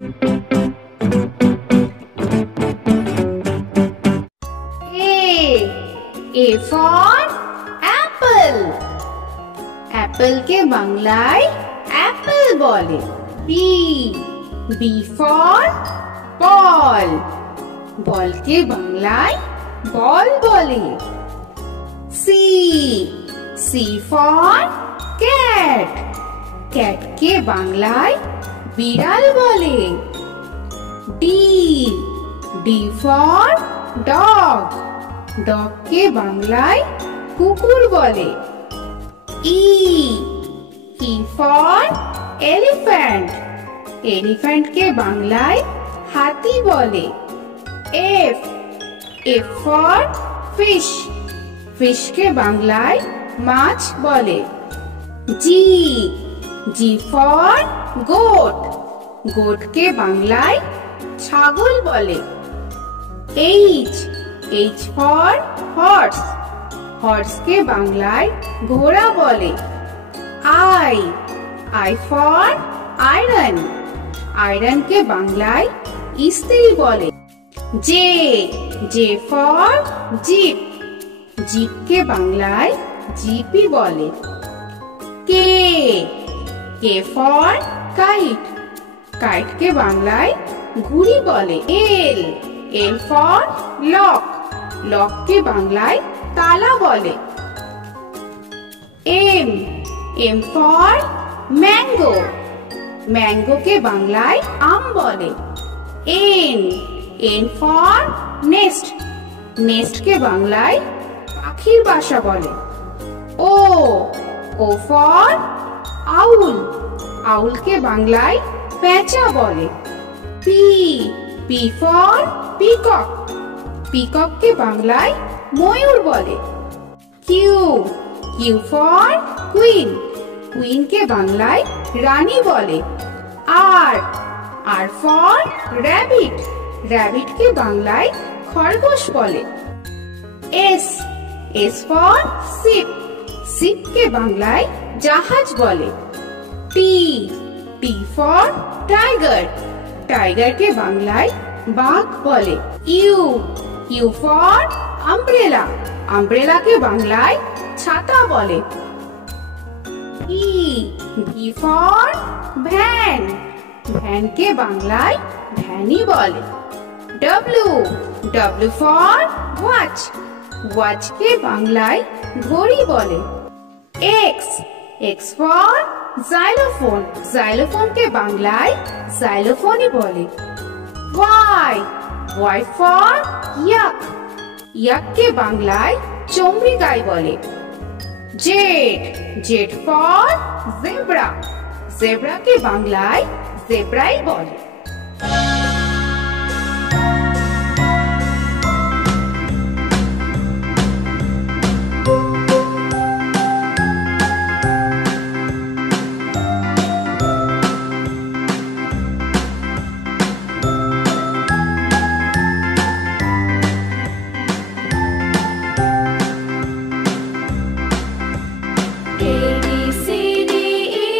A for apple. Apple के बांग्लाয় apple বলে। B for ball. ball के বাংলায় ball বলে। C for cat. cat के বাংলায় বিড়াল বলে। D for dog. dog के বাংলায় কুকুর বলে। E for elephant. elephant के বাংলায় হাতি বলে। F for fish. fish के বাংলায় মাছ বলে। G for goat. goat के বাংলায় ছাগল বলে। H for horse. horse के বাংলায় ঘোড়া বলে। I for iron. iron के বাংলায় ইস্ত্রি বলে। J for jeep. jeep के বাংলায় জিপি বলে। K for kite. kite के বাংলায় ঘুড়ি বলে। L for lock. lock के বাংলায় তালা বলে। M for mango. mango के বাংলায় আম বলে। N for nest. nest के বাংলায় পাখির বাসা বলে। O for owl. owl के বাংলায় পেঁচা বলে। P for peacock. peacock के বাংলায় ময়ূর বলে। Q for queen. queen के বাংলায় রানী বলে। R for rabbit. rabbit के বাংলায় খরগোশ বলে। S for ship. ship के বাংলায় জাহাজ বলে। T for tiger. tiger के বাংলায় বাঘ বলে। U for umbrella. umbrella के বাংলায় ছাতা বলে। V for van. van के বাংলায় ভ্যানি বলে। W for watch. watch के বাংলায় ঘড়ি বলে। X for xylophone. xylophone के বাংলায় xylophone বলে। Y for yak. yak के বাংলায় চমড়ি গাই বলে। Z for zebra. zebra के বাংলায় জেব্রাই বলে। A, B, C, D, E,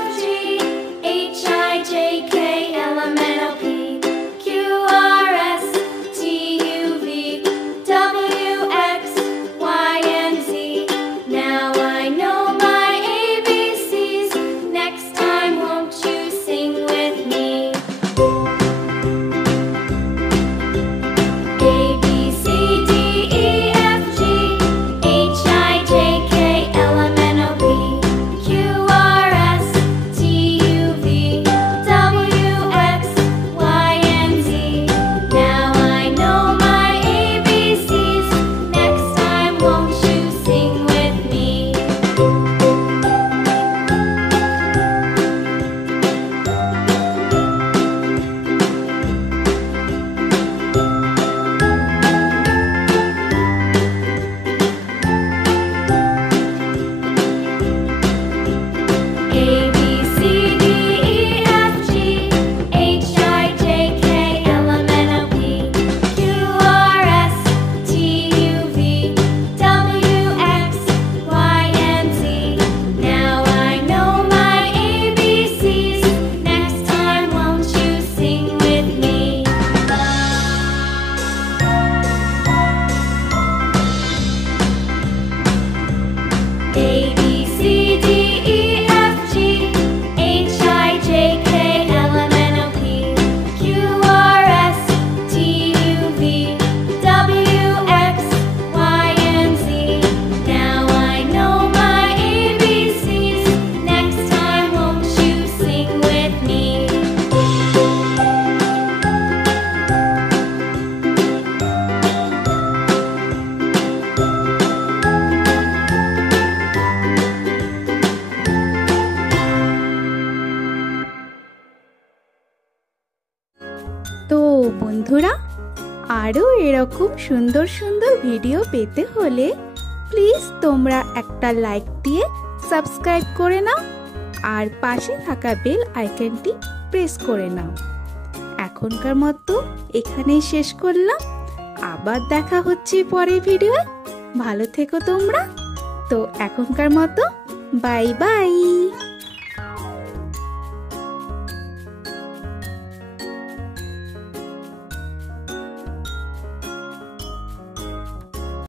F, G, H, I, J, K, L, M, বন্ধুরা, আরও এরকম সুন্দর সুন্দর ভিডিও পেতে হলে প্লিজ তোমরা একটা লাইক দিয়ে সাবস্ক্রাইব করে নাও আর পাশে থাকা বেল আইকনটি প্রেস করে নাও। এখনকার মতো এখানেই শেষ করলাম। আবার দেখা হচ্ছে পরের ভিডিওয়ে। ভালো থেকো তোমরা। তো এখনকার মতো বাই বাই।